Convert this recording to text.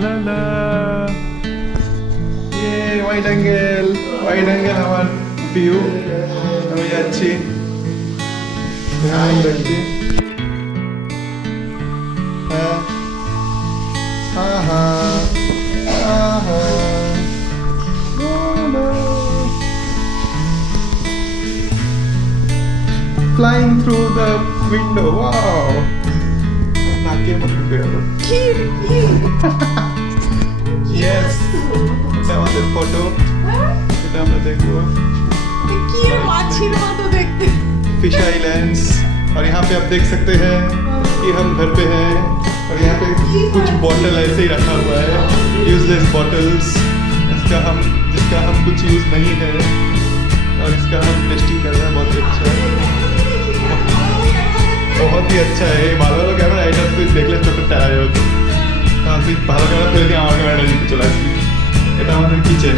লা লা wide angle আমার ভিউ আমি যাচ্ছি হ্যাঁ দেখছি flying through the window wow নাকের মধ্যে গেল yes এটা আমাদের ফটো এটা আমরা দেখবো কি মাছির মতো দেখতে फिश आइलैंड्स और यहाँ पे आप देख सकते हैं कि हम घर पे हैं और यहाँ पे कुछ बॉटल ऐसे ही रखा हुआ है यूजलेस बॉटल्स जिसका हम कुछ यूज नहीं है और इसका हम टेस्टिंग कर रहे हैं बहुत ही अच्छा है बहुत ही अच्छा है ভালো ভালো ক্যামেরা এটা তুই দেখলে চোখে টাকা যাবে তো তুই ভালো ক্যামেরা ফেলে দিয়ে আমার ক্যামেরাটা নিতে চলে আসবি এটা আমাদের কিচেন